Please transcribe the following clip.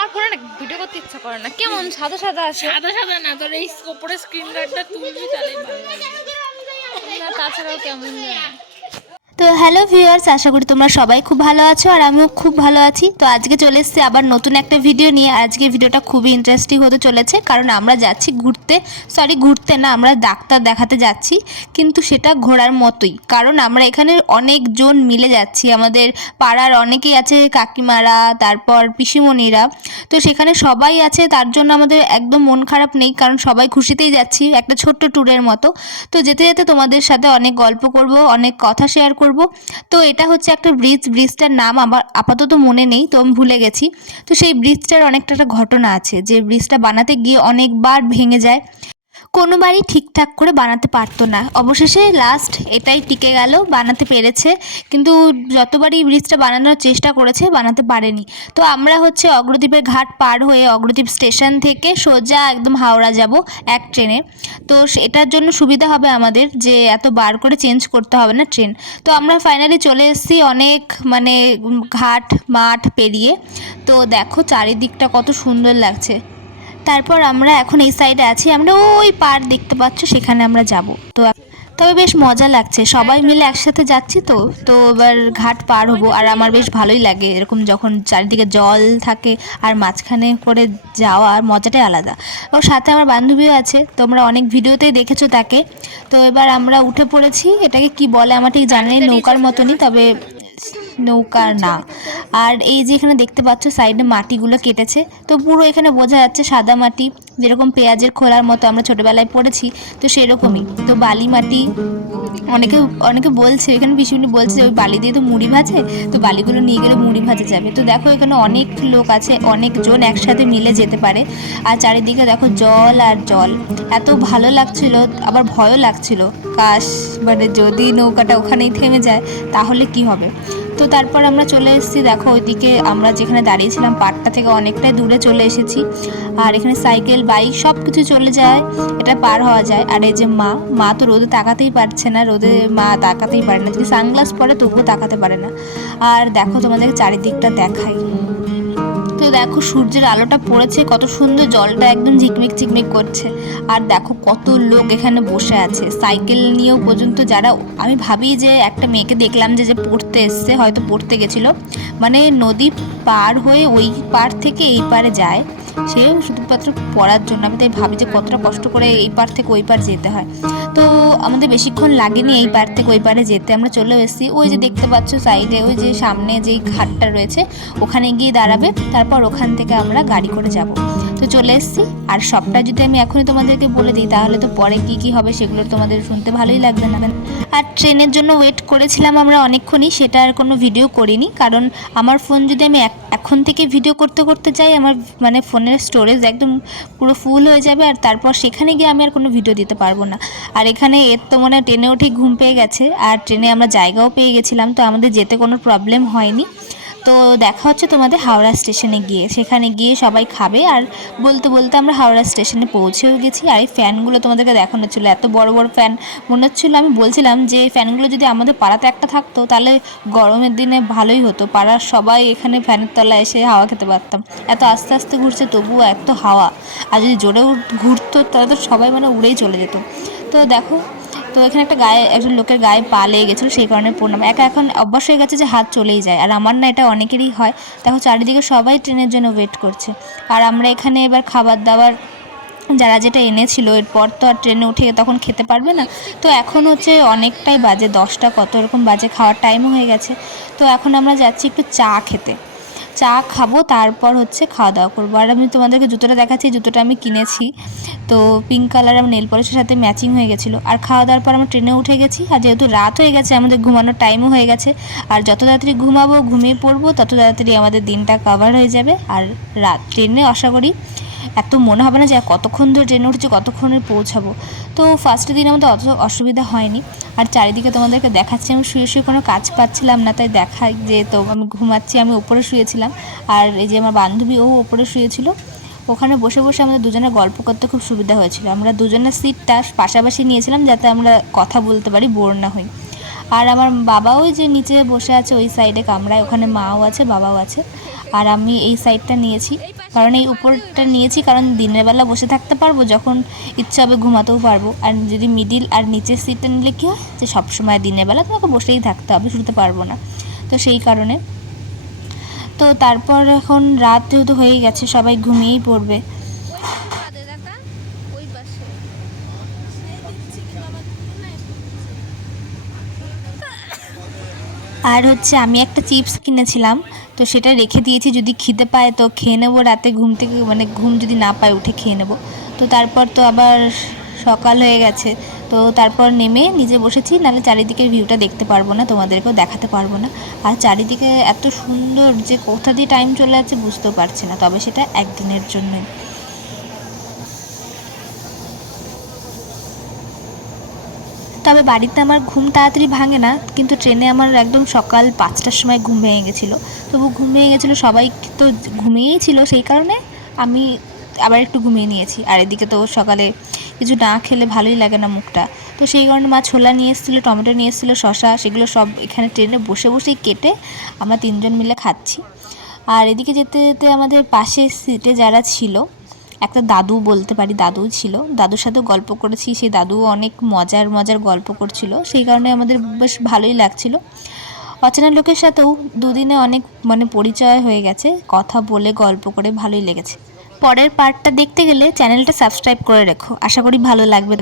আর পুরো না ভিডিও করতে ইচ্ছা করে না, কেমন সাদা সাদা আছে। সাদা সাদা না, তোর এই উপরে স্ক্রিন গার্ডটা তুলবি তাহলেই ভালো লাগবে। না তাছাড়াও কেমন জানি। তো হ্যালো ভিউয়ার্স, আশা করি তোমরা সবাই খুব ভালো আছো আর আমিও খুব ভালো আছি। তো আজকে চলে এসেছি আবার নতুন একটা ভিডিও নিয়ে। আজকে ভিডিওটা খুবই ইন্টারেস্টিং হতে চলেছে, কারণ আমরা যাচ্ছি ঘুরতে না, আমরা ডাক্তার দেখাতে যাচ্ছি, কিন্তু সেটা ঘোরার মতোই। কারণ আমরা এখানে অনেকজন মিলে যাচ্ছি, আমাদের পাড়ার অনেকেই আছে, কাকিমারা, তারপর পিসিমণিরা। তো সেখানে সবাই আছে, তার জন্য আমাদের একদম মন খারাপ নেই, কারণ সবাই খুশিতেই যাচ্ছি, একটা ছোট্ট ট্যুরের মতো। তো যেতে যেতে তোমাদের সাথে অনেক গল্প করব, অনেক কথা শেয়ার করব। তো এটা হচ্ছে একটা ব্রিজটার নাম আমার আপাতত মনে নেই, তো আমি ভুলে গেছি। তো সেই ব্রিজটার অনেকটা একটা ঘটনা আছে, যে ব্রিজটা বানাতে গিয়ে অনেকবার ভেঙে যায়, কোনোবারই ঠিকঠাক করে বানাতে পারতো না, অবশেষে লাস্ট এটাই টিকে গেল, বানাতে পেরেছে। কিন্তু যতবারই ব্রিজটা বানানোর চেষ্টা করেছে বানাতে পারেনি। তো আমরা হচ্ছে অগ্রদ্বীপের ঘাট পার হয়ে অগ্রদ্বীপ স্টেশন থেকে সোজা একদম হাওড়া যাব এক ট্রেনে। তো এটার জন্য সুবিধা হবে আমাদের, যে এত বার করে চেঞ্জ করতে হবে না ট্রেন। তো আমরা ফাইনালি চলে এসেছি অনেক ঘাট মাঠ পেরিয়ে। তো দেখো চারিদিকটা কত সুন্দর লাগছে। তারপর আমরা এখন এই সাইডে আছি, আমরা ওই পার দেখতে পাচ্ছ, সেখানে আমরা যাব। তো তবে বেশ মজা লাগছে, সবাই মিলে একসাথে যাচ্ছি। তো তো এবার ঘাট পার হবো, আর আমার বেশ ভালোই লাগে এরকম যখন চারিদিকে জল থাকে আর মাঝখানে করে যাওয়ার মজাটাই আলাদা। ওর সাথে আমার বান্ধবীও আছে, তোমরা অনেক ভিডিওতেই দেখেছো তাকে। তো এবার আমরা উঠে পড়েছি, এটাকে কি বলে আমার ঠিক জানি না, নৌকার মতনই, তবে নৌকা না। আর এই যে এখানে দেখতে পাচ্ছ সাইডে মাটিগুলো কেটেছে, তো পুরো এখানে বোঝা যাচ্ছে সাদা মাটি, যেরকম পেঁয়াজের খোলার মতো আমরা ছোটোবেলায় পড়েছি, তো সেরকমই। তো বালি মাটি, অনেকে অনেকে বলছে, এখানে পিসিমণি বলছে ওই বালি দিয়ে তো মুড়ি ভাজে, তো বালিগুলো নিয়ে গেলে মুড়ি ভাজা যাবে। তো দেখো এখানে অনেক লোক আছে, অনেকজন একসাথে মিলে যেতে পারে। আর চারিদিকে দেখো জল আর জল, এত ভালো লাগছিল, আবার ভয়ও লাগছিল, কাশ যদি নৌকাটা ওখানেই থেমে যায় তাহলে কি হবে। তো তারপর আমরা চলে এসেছি, দেখো ওইদিকে আমরা যেখানে দাঁড়িয়েছিলাম পাড়টা থেকে অনেকটাই দূরে চলে এসেছি। আর এখানে সাইকেল বাইক সব কিছু চলে যায়, এটা পার হওয়া যায়। আর এই যে মা তো রোদে তাকাতেই পারছে না, রোদে মা তাকাতেই পারে না, যদি সানগ্লাস পরে তবুও তাকাতে পারে না। আর দেখো তোমাদের চারিদিকটা দেখাই, তো দেখো সূর্যের আলোটা পড়েছে, কত সুন্দর, জলটা একদম ঝিকমিক চিকমিক করছে। আর দেখো কত লোক এখানে বসে আছে, সাইকেল নিয়েও পর্যন্ত, যারা আমি ভাবি যে একটা মেয়েকে দেখলাম যে পড়তে এসছে, হয়তো পড়তে গেছিলো, মানে নদী পার হয়ে ওই পার থেকে এই পারে যায়, সেও শুধুমাত্র পড়ার জন্য। আমি তাই ভাবি যে কতটা কষ্ট করে এই পার থেকে ওই পার যেতে হয়। তো আমাদের বেশিক্ষণ লাগেনি এই পার থেকে ওই পারে যেতে, আমরা চলে এসেছি। ওই যে দেখতে পাচ্ছ সাইডে ওই যে সামনে যেই ঘাটটা রয়েছে ওখানে গিয়ে দাঁড়াবে, তারপর ওখান থেকে আমরা গাড়ি করে যাব। তো চলে এসেছি। আর সবটা যদি আমি এখনই তোমাদেরকে বলে দিই তাহলে তো পরে কি কি হবে সেগুলো তোমাদের শুনতে ভালোই লাগবে না। আর ট্রেনের জন্য ওয়েট করেছিলাম আমরা অনেকক্ষণই, সেটা আর কোনো ভিডিও করিনি, কারণ আমার ফোন যদি আমি এখন থেকে ভিডিও করতে করতে যাই, আমার মানে ফোনের স্টোরেজ একদম পুরো ফুল হয়ে যাবে, আর তারপর সেখানে গিয়ে আমি আর কোনো ভিডিও দিতে পারবো না। আর এখানে এর তো মনে হয় ট্রেনে উঠে ঘুম পেয়ে গেছে, আর ট্রেনে আমরা জায়গাও পেয়ে গেছিলাম, তো আমাদের যেতে কোনো প্রবলেম হয়নি। তো দেখা হচ্ছে তোমাদের হাওড়া স্টেশনে গিয়ে, সেখানে গিয়ে সবাই খাবে। আর বলতে বলতে আমরা হাওড়া স্টেশনে পৌঁছেও গেছি। আর এই ফ্যানগুলো তোমাদেরকে দেখানো ছিল, এত বড় বড় ফ্যান, মনে হচ্ছিলো, আমি বলছিলাম যে এই ফ্যানগুলো যদি আমাদের পাড়াতে একটা থাকতো তাহলে গরমের দিনে ভালোই হতো, পাড়ার সবাই এখানে ফ্যানের তলায় এসে হাওয়া খেতে পারতাম। এত আস্তে আস্তে ঘুরছে তবুও এত হাওয়া, আর যদি জোরেও ঘুরতো তাহলে তো সবাই মানে উড়েই চলে যেত। তো দেখো, তো এখানে একজন লোকের গায়ে পা লেগে গেছিলো, সেই কারণে পড়লাম। এখন অভ্যাস হয়ে গেছে যে হাত চলেই যায়, আর আমার না এটা অনেকেরই হয়। দেখো চারিদিকে সবাই ট্রেনের জন্য ওয়েট করছে, আর আমরা এখানে এবার খাবার দাবার যারা যেটা এনেছিল, এরপর তো আর ট্রেনে উঠে তখন খেতে পারবে না। তো এখন হচ্ছে অনেকটাই বাজে, 10টা কত এরকম বাজে, খাওয়ার টাইমও হয়ে গেছে। তো এখন আমরা যাচ্ছি একটু চা খেতে, চা খাবো, তারপর হচ্ছে খাওয়া দাওয়া করবো। আর আমি তোমাদেরকে জুতোটা দেখাচ্ছি, জুতোটা আমি কিনেছি, তো পিঙ্ক কালার, আমার নেল পলিশের সাথে ম্যাচিং হয়ে গেছিলো। আর খাওয়া দাওয়ার পর আমরা ট্রেনে উঠে গেছি, আর যেহেতু রাত হয়ে গেছে আমাদের ঘুমানোর টাইমও হয়ে গেছে। আর যত তাড়াতাড়ি ঘুমিয়ে পড়বো তত তাড়াতাড়ি আমাদের দিনটা কভার হয়ে যাবে। আর ট্রেনে আশা করি এত মনে হবে না যে কতক্ষণ ধরে ট্রেনে উঠেছি, কতক্ষণে পৌঁছাবো। তো ফার্স্টের দিন আমাদের অত অসুবিধা হয়নি। আর চারিদিকে তোমাদেরকে দেখাচ্ছি, আমি শুয়ে শুয়ে কোনো কাজ পাচ্ছিলাম না, তাই দেখাই যে তো আমি ঘুমাচ্ছি, আমি ওপরে শুয়েছিলাম। আর এই যে আমার বান্ধবী, ও ওপরে শুয়েছিল, ওখানে বসে বসে আমাদের দুজনের গল্প করতে খুব সুবিধা হয়েছিল। আমরা দুজনের সিটটা পাশাপাশি নিয়েছিলাম যাতে আমরা কথা বলতে পারি, বোর না হই। আর আমার বাবাও যে নিচে বসে আছে ওই সাইডে কামরায়, ওখানে মাও আছে বাবাও আছে। আর আমি এই সাইডটা নিয়েছি, কারণ এই উপরটা নিয়েছি কারণ দিনের বেলা বসে থাকতে পারবো, যখন ইচ্ছা হবে ঘুমাতেও পারবো। আর যদি মিডিল আর নিচের সিটটা নিলে কী হয় যে সবসময় দিনের বেলা তোমাকে বসেই থাকতে হবে, শুতে পারবো না, তো সেই কারণে। তো তারপর এখন রাত যেহেতু হয়ে গেছে সবাই ঘুমিয়েই পড়বে। আর হচ্ছে আমি একটা চিপস কিনেছিলাম, তো সেটা রেখে দিয়েছি, যদি খিদে পায় তো খেয়ে নেবো রাতে ঘুম থেকে, মানে ঘুম যদি না পায় উঠে খেয়ে নেবো। তো তারপর তো আবার সকাল হয়ে গেছে, তো তারপর নেমে নিজে বসেছি, নাহলে চারিদিকের ভিউটা দেখতে পারবো না, তোমাদেরকেও দেখাতে পারবো না। আর চারিদিকে এত সুন্দর যে কোথা দিয়ে টাইম চলে যাচ্ছে বুঝতেও পারছি না, তবে সেটা একদিনের জন্যই। তবে বাড়িতে আমার ঘুম তাড়াতাড়ি ভাঙে না, কিন্তু ট্রেনে আমার একদম সকাল 5টার সময় ঘুম ভেঙে গেছিলো। তবু ঘুম ভেঙে গেছিলো, সবাই তো ঘুমিয়েই ছিল, সেই কারণে আমি আবার একটু ঘুমিয়ে নিয়েছি। আর এদিকে তো সকালে কিছু না খেলে ভালোই লাগে না মুখটা, তো সেই কারণে মা ছোলা নিয়ে এসেছিলো, টমেটো নিয়ে এসেছিলো, শসা, সেগুলো সব এখানে ট্রেনে বসে বসেই কেটে আমরা 3জন মিলে খাচ্ছি। আর এদিকে যেতে যেতে আমাদের পাশের সিটে যারা ছিল, একটা দাদু বলতে পারি, দাদুও ছিল, দাদুর সাথেও গল্প করেছি, সেই দাদুও অনেক মজার মজার গল্প করছিল, সেই কারণে আমাদের বেশ ভালোই লাগছিল। অচেনা লোকের সাথেও দুদিনে অনেক মানে পরিচয় হয়ে গেছে, কথা বলে গল্প করে ভালোই লেগেছে। পরের পার্টটা দেখতে গেলে চ্যানেলটা সাবস্ক্রাইব করে রেখো, আশা করি ভালো লাগবে।